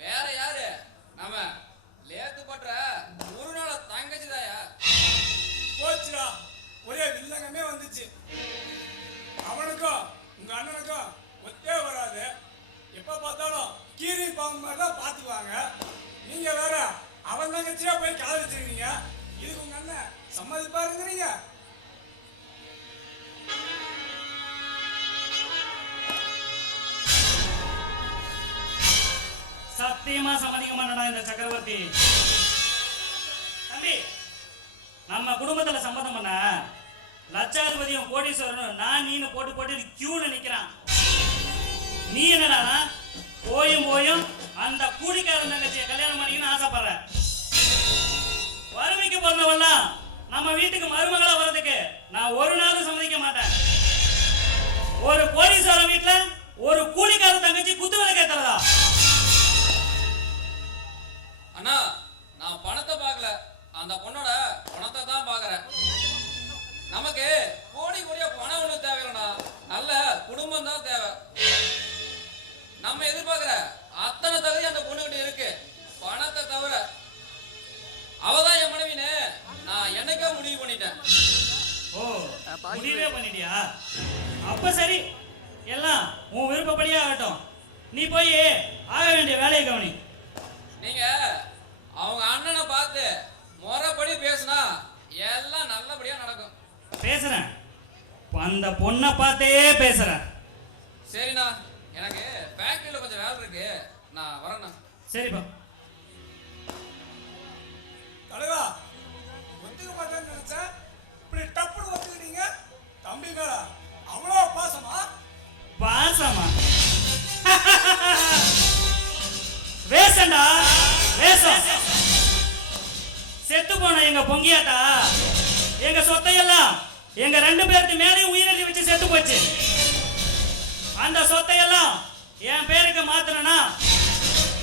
வேற யாரு? நம்ம லேத்து பண்ற ஒரு நாள் தங்கச்சிதாயா? போச்சுடா, ஒரே வில்லங்கமே வந்துச்சு. அவனுக்கும் உங்க அண்ணனுக்கும் ஒத்தே வராது. எப்ப பார்த்தாலும் கீரி பாம்பு மாதிரி தான் பார்த்துக்குவாங்க. நீங்க வேற அவன் தங்கச்சியா போய் காதலிச்சிருக்கீங்க. இதுக்கு உங்க அண்ணன் சம்மதிப்பாருங்கிறீங்க? சத்தியமா சம்மதிக்க மாட்டா இந்த சக்கரவர்த்தி. தம்பி, நம்ம குடும்பத்துல சம்மதம் பண்ண லட்சாதிபதியும் கோடீஸ்வரனும் நான் நீனு போட்டு போட்டு கியூல நிக்கிறான். நீ என்னடா போயும் போயும் அந்த கூலிக்காரன் தங்கச்சியை கல்யாணம் பண்ணிக்கணும்னு ஆசைப்படுற. வறுமைக்கு பிறந்தவெல்லாம் நம்ம வீட்டுக்கு மருமகளா வர்றதுக்கு நான் ஒரு நாளும் சம்மதிக்க மாட்டேன். ஒரு கோடீஸ்வரன் வீட்டுல ஒரு கூலிக்கார தங்கச்சி குத்து விளக்கு ஏத்துறதா? அண்ணா, நான் பணத்தை பார்க்கல, அந்த பொண்ணோட பணத்தை தான் பார்க்கறேன். நமக்கு கோடி கோடியா பணம் ஒண்ணு தேவையில்லண்ணா, நல்ல குடும்பம் தான் தேவை. நம்ம எதிர்பார்க்கிற அத்தனை தகுதி அந்த பொண்ணுகிட்ட இருக்கு. பணத்தை தவிர அவதான் என் மனைவின்னு நான் என்னைக்கோ முடிவு பண்ணிட்டேன். ஓ, முடிவே பண்ணிட்டியா? அப்ப சரி, எல்லாம் உன் விருப்பப்படியே ஆகட்டும். நீ போய் ஆக வேண்டிய வேலையை கவனி. நீங்க அவங்க அண்ணனை பார்த்து முறைப்படி பேசினா எல்லாம் நல்லபடியா நடக்கும். பேசுறேன், அந்த பொண்ணை பார்த்தே பேசுறேன். சரிண்ணா, எனக்கு ஃபேக்டரியில கொஞ்சம் வேலை இருக்கு, நான் வரேண்ணா. சரிப்பா. தலைவா, ஒத்துக்க மாட்டேன்னு நினைச்சேன், இப்படி டப்புன்னு ஒத்துக்கிட்டீங்க. தம்பி மேல அவ்வளோ பாசமா? பாசமா? வேசண்டா, வேசம். செத்து போன எங்க பொங்கியாட்டா எங்க சொத்தையெல்லாம் எங்க 2 பேருக்கு மேலேயும் உயிரெழுதி வச்சு செத்து போச்சு. அந்த சொத்தையெல்லாம் என் பேருக்கு மாத்தணும்னா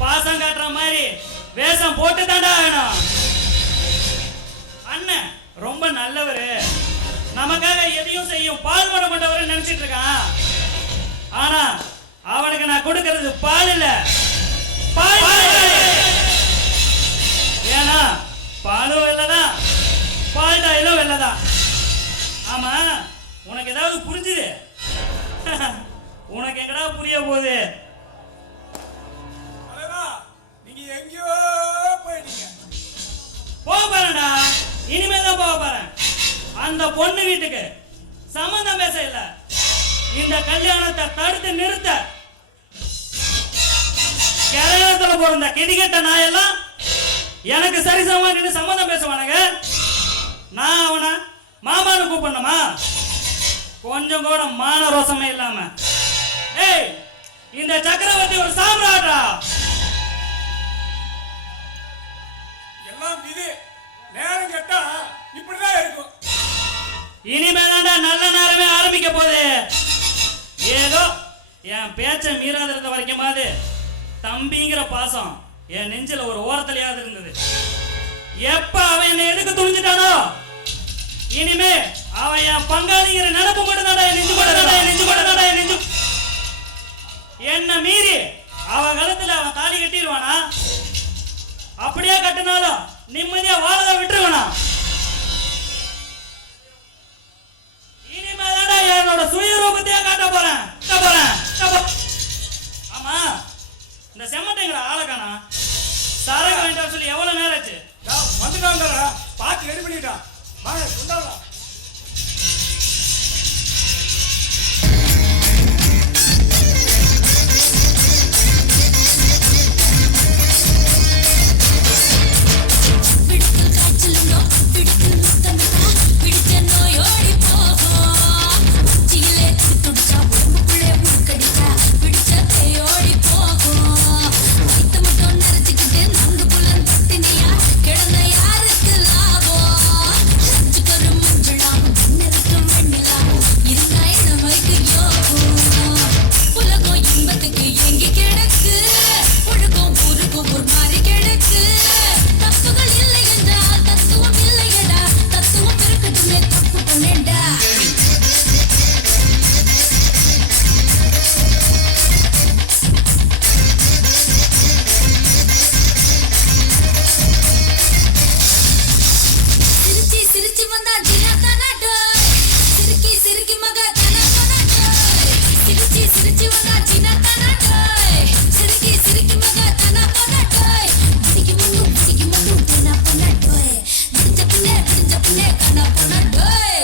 பாசம் காட்டுற மாதிரி வேஷம் போட்டு தாண்டா ஆகணும். அண்ணன் ரொம்ப நல்லவரு, நமக்காக எதையும் செய்யும் பால்பட மாட்டவரு நினைச்சிட்டு இருக்கான். ஆனா அவனுக்கு நான் கொடுக்கிறது பால் இல்ல, ஏன்னா பாலும் வெள்ளதான், பால் டாயிலும் வெள்ளதான். ஆமா, உனக்கு ஏதாவது புரிஞ்சுது? உனக்கு எங்கடா புரிய போகுது? தலைவா, நீங்க எங்கேயோ போயிட்டீங்க. போக போறேன்டா, இனிமேதான் போக போறேன். அந்த பொண்ணு வீட்டுக்கு சம்பந்தம் பேச இல்ல, இந்த கல்யாணத்தை தடுத்து நிறுத்த கேரளத்துல போற கெதிகட்ட நாயெல்லாம் எனக்கு சரிசமமா நின்று சம்மதம் பேசுவானுங்க. நான் அவனை மாமான்னு கூப்பிடணுமா? கொஞ்சம் கூட மான ரோசமே இல்லாம. ஏய், இந்த சக்கரவர்த்தி ஒரு சாம்ராட்டா. எல்லாம் விதி, நேரம் கேட்டா இப்படிதான் இருக்கும். இனிமேதாண்டா நல்ல நேரமே ஆரம்பிக்க போகுது. ஏதோ என் பேச்ச மீறாத இருந்த வரைக்குமாவது தம்பிங்கிற பாசம் என் நெஞ்சில ஒரு ஓரத்திலேயாவது இருந்தது. எப்ப அவன் என்னை எதுக்கு துணிஞ்சிட்டானோ, இனிமே அவன் என் பங்காளிங்கிற நினைப்பு மட்டும் தாண்டா என் நெஞ்சு. என்ன மீறி அவன் கழுத்துல அவன் தாலி கட்டிடுவானா? அப்படியே கட்டினாலும் நிம்மதியா வாழதான் விட்டுருவானா? இனிமேதாண்டா என்னோட சுயரூபத்தையே காட்ட போறேன். ஆமா, இந்த செம்மட்டைங்கிற ஆளக்கானா சரக்கு வாங்கிட்டு சொல்லி எவ்வளவு நேரம் ஆச்சு? வந்துட்டாங்க, பார்த்து ரெடி பண்ணிட்டான். வாங்க கொண்டாடலாம். பிடிச்ச நோயோடி போகும், உச்சியிலே துடிச்சா உடம்பு சிரிச்சு வந்தா சின்ன தானா டோய் சிரிக்கி சிரிக்கி மகா தானா பண்ணா டோய் சிரிக்கி மட்டும் தானா பண்ணா டோய் விடிஞ்ச புண்ணே காணா பண்ணா டோய்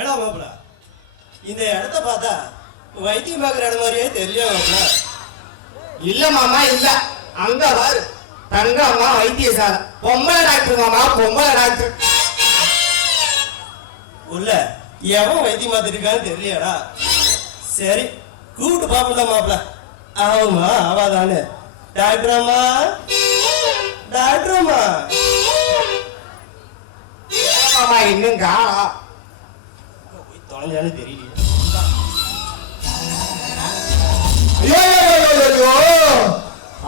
ஏடா மாப்பிள இந்த இடத்த பார்த்தா வைத்தியம் பார்க்குற இடம் மாதிரியே தெரியல மாப்பிள. இல்ல மாமா இல்ல, அங்க பாரு தங்கம்மா வைத்தியசாலை, பொம்பளை டாக்டர் மாமா, பொம்பளை டாக்டர். உள்ள எவன் வைத்தியம் பார்த்துருக்கான்னு தெரியலடா. சரி கூப்பிட்டு பார்ப்போம் மாப்பிள. ஆமா ஆவாதானே. டாக்டர் அம்மா, டாக்டர் அம்மா. மாமா இன்னும் காணா தொலைஞ்சானு தெரியல.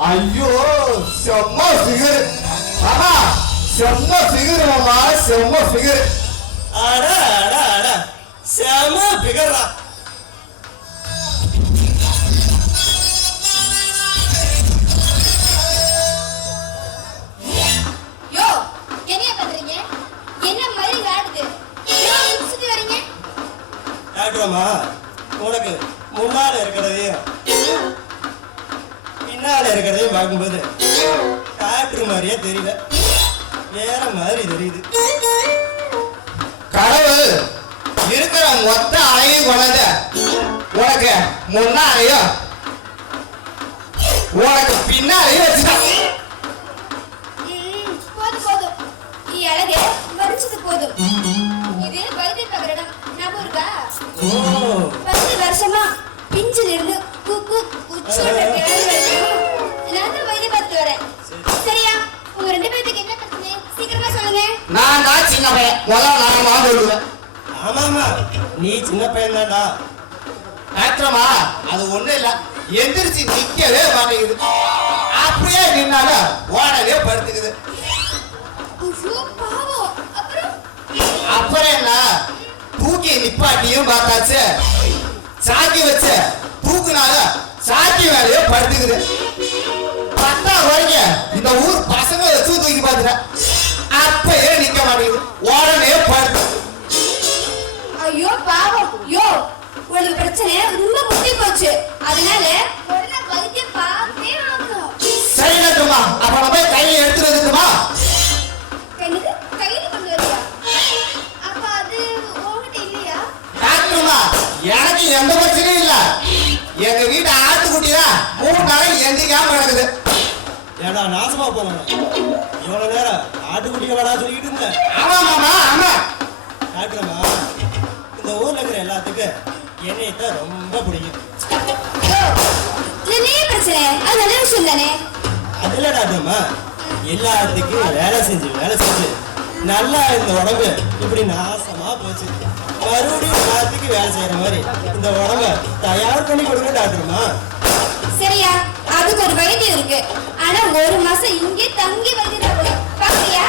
ஐயோ செம்ம ஃபிகர் மாமா, செம்ம ஃபிகர் மாமா, செம்ம ஃபிகர். அடா அடா அடா செம பிகர்றா. யோ என்ன பண்றீங்க? என்ன மாதிரி விளையாடுது? யோ சுத்தி வரீங்க? டாக்டர் அம்மா, உனக்கு முன்னால இருக்கிறதையும் பின்னால இருக்கிறதையும் பார்க்கும்போது டாக்டர் மாதிரியே தெரியல, வேற மாதிரி தெரியுது. கடவுள் இருக்கிற மொத்த அழகையும் கொண்டது உனக்கு முன்னாலையும் உனக்கு பின்னாலையும் வச்சுட்டான். போதும் போதும், நீ அழகு வரிச்சது போதும். இது வைத்தியம் பார்க்குற இடம் ஞாபகம் இருக்கா? 10 வருஷமா பிஞ்சில் இருந்து உச்சோட நான் தான் வைத்தியம் பார்த்துட்டு வரேன். சரியா? உங்க 2 பேருக்கு என்ன பிரச்சனை? சீக்கிரமா சொல்லுங்க. நான் தான் சின்ன பையன், முதல்ல நான் சொல்லுவேன். ஆமாமா, நீ சின்ன பையன் தான்டா. டாக்டர்மா அது ஒண்ணும் இல்ல, எந்திரிச்சு நிக்கவே மாட்டேங்குது, அப்படியே நின்னாலும் ஓடவே படுத்துக்குது. ஐயோ பாவம். அப்புறம் என்ன, தூக்கி நிப்பாட்டியும் பார்த்தாச்சு, சாக்கி வச்சு தூக்குனால சாக்கி வேலையே படுத்துக்குது. 10ஆம் வரைக்கும் இந்த ஊர் பசங்க வச்சு தூக்கி பார்த்துட்டேன், அப்பயே நிக்க மாட்டேங்குது, உடனே படுத்து. ஐயோ பாவம். யோ உங்களுக்கு பிரச்சனை ரொம்ப முத்தி போச்சு, அதனால உடனே வைத்தியம் பார்த்தே ஆகணும். சரி டாக்டர்மா, அப்ப நம்ம போய் கையில எடுத்துட்டு வந்துட்டுமா? என்னது கையில கொண்டு வரியா? அப்ப அது உங்ககிட்ட இல்லையா? டாக்டர்மா எனக்கு எந்த பிரச்சனையும் இல்ல, எங்க வீட்டு ஆட்டுக்குட்டி தான் 3 நாளைக்கு எந்திரிக்காம கிடக்குது. ஏடா நாசமா போனேன், இவ்வளவு நேரம் ஆட்டுக்குட்டியை வேடா சொல்லிக்கிட்டு இருந்தேன். ஆமா மாமா ஆமா. டாக்டர் அம்மா, இந்த ஊர்ல இருக்கிற எல்லாத்துக்கும் என்னையத்தான் ரொம்ப பிடிக்கும். இது நீ பிரச்சனை, அது நல்ல விஷயம் தானே. அதுல டாக்டர்மா எல்லாத்துக்கும் வேலை செஞ்சு நல்லா இந்த உடம்பு இப்படி நாசமா போச்சு. மறுபடியும் எல்லாத்துக்கு வேலை செய்யற மாதிரி இந்த உடம்ப தயார் பண்ணி கொடுங்க டாக்டர்மா. சரியா, அதுக்கு ஒரு வைத்தியம் இருக்கு. ஆனா ஒரு மாசம் இங்கே தங்கி வைத்தியம் பாக்குறியா?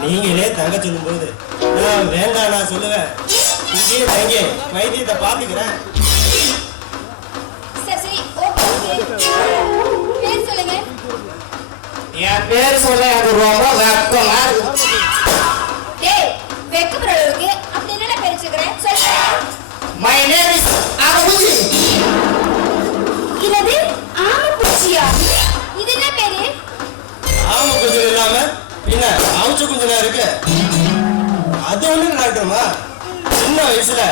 நீங்களே தங்க சொல்லும் போது நான் வேண்டாம், நான் சொல்லுவேன். இங்கேயே தங்கி வைத்தியத்தை பாத்துக்கிறேன். சரி பேர் சொல்லுங்க. என் பேர் சொல்ல எனக்கு ரொம்ப வெக்கமா இருக்கு. டேய், வெக்கப்படுற அளவுக்கு அப்படி என்னடா பேர் வச்சுக்கிறேன் சொல்லுங்க. My name is Arambuji. என்னது ஆரம்புஜியா? இது என்ன பேரு? ஆமா கொஞ்சம் இல்லாம பின்ன அவுச்ச குஞ்சனா இருக்கு. அது ஒண்ணு டாக்டர்மா, சின்ன வயசுல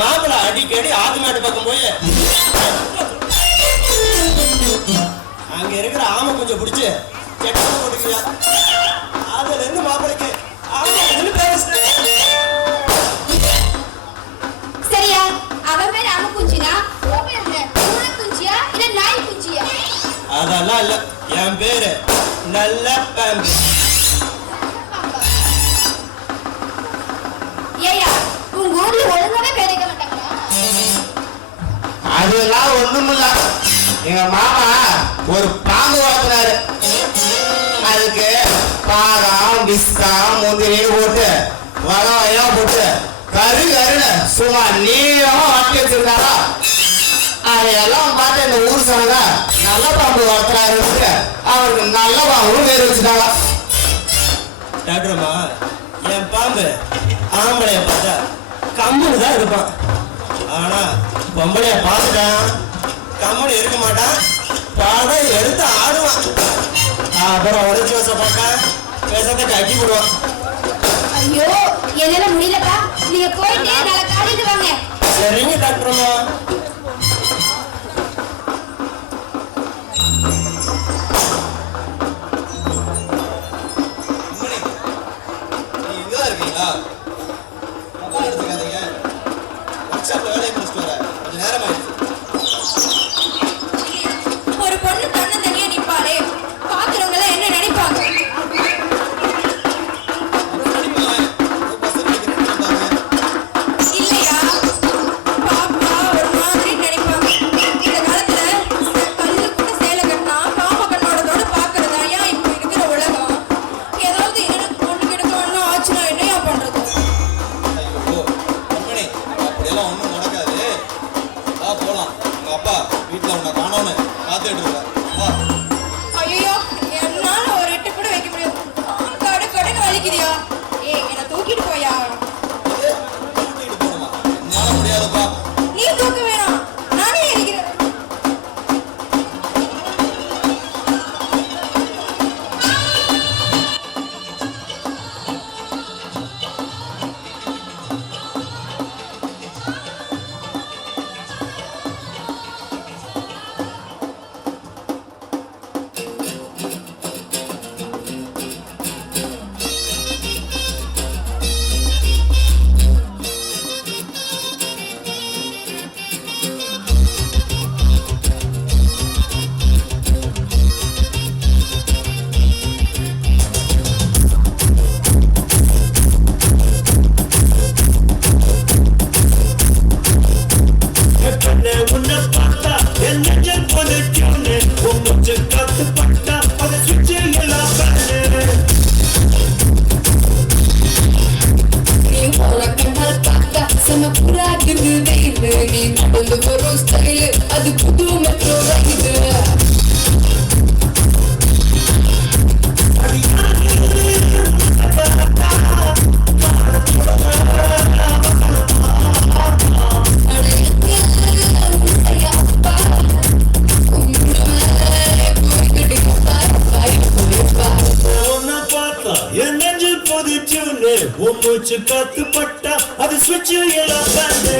மாப்பிள்ள அடிக்கடி ஆத்து மாட்டு பக்கம் போய் அங்க இருக்கிற ஆமை கொஞ்சம் பிடிச்சு செக்க போட்டுக்கியா. அதுல இருந்து மாப்பிளைக்கு சரியா, அவன் பேர் ஆம குஞ்சினா உன் பேர் என்ன? பூனை குஞ்சியா இல்ல நாய் குஞ்சியா? அதெல்லாம் இல்ல, என் பேரு நல்ல பாம்பு. ஏயா, உங்க ஊர்ல ஒழுங்காவே பேர் வைக்க மாட்டாங்களா? அதெல்லாம் ஒண்ணுமில்ல. எங்க மாமா ஒரு பாம்பு வளர்த்துறாரு. அதுக்கு பாதாம் பிஸ்தாம் முந்திரி போட்டு வகையா போட்டு கருன்னு சும்மா நீளமா வட்டி வச்சிருக்காரா. அதையெல்லாம் பார்த்து இந்த ஊர் சொன்னதா நல்ல பாம்பு வளர்த்துறாரு. அவருக்கு நல்ல பாம்பு பேர் வச்சுட்டாங்க. டாக்டர்மா, என் பாம்பு ஆம்பளைய பார்த்தா கம்முன்னு தான் இருப்பான். ஆனா பொம்பளைய பார்த்துட்டான் கம்முன்னு இருக்க மாட்டான், படம் எடுத்து ஆடுவான். அப்புறம் உடச்சு வச்ச பக்கம் பேசத்தை கட்டி விடுவான். ஐயோ, என்னால முடியலப்பா. நீங்க போயிட்டு நாளை காலையில வாங்க. சரிங்க டாக்டர்மா. இங்கதான் இருக்கீங்களா? மொபைல் எடுத்துக்காதீங்க. ஒர்க்ஷாப்ல வேலையை முடிச்சுட்டு வரேன், கொஞ்சம் நேரம் ஆயிடுச்சு. ஒரு பொண்ணு தன்னை தனியா நிப்பாளே, பாக்குறவங்க எல்லாம் என்ன நினைப்பாங்க? இல்லையா, பாப்பா ஒரு மாதிரி நினைப்பாங்க. இந்த காலத்துல கல்லு கூட சேலை கட்டினா பாம்பு கண்ணோடதோட பாக்குறதா ஏன் இப்ப இருக்கிற உலகம்? ஏதாவது எனக்கு பொண்ணு கிடைக்கணும்னு ஆச்சுன்னா என்னையா பண்றது? ஐயோ அம்மணி, அப்படியெல்லாம் ஒன்றும் நடக்காது. வா போலாம். உங்க அப்பா வீட்டில் உன்னை காணோன்னு காத்துட்டு இருக்கார். வா. ஐயோ, என்னால ஒரு எட்டு கூட வைக்க முடியாது. கடு கடுன்னு வலிக்குதியா? ஏய், என்னை தூக்கிட்டு போயா. இது கூட்டிட்டு போகணுமா? என்னால முடியாதுப்பா. நீ தூக்க வேணாம், நானே இருக்கிறேன். உன்னை பார்த்தா என் நெஞ்சல் கொதிக்கும்னு உன் மூச்சு காத்து பட்டா அதை சுற்றி எல்லாம் பண்ணு. நீ உனக்கண்ணால் பார்த்தா செம புறாக்குது வெயிலு. நீ நடந்து வரும் ஸ்டைலு அது புது மெட்ரோ ரயிலு. உன்னை பார்த்தா என் நெஞ்சில் கொதிச்சுன்னு உன் மூச்சு காத்து பட்டா அது சுவிட்சு எல்லாம் பண்ணு.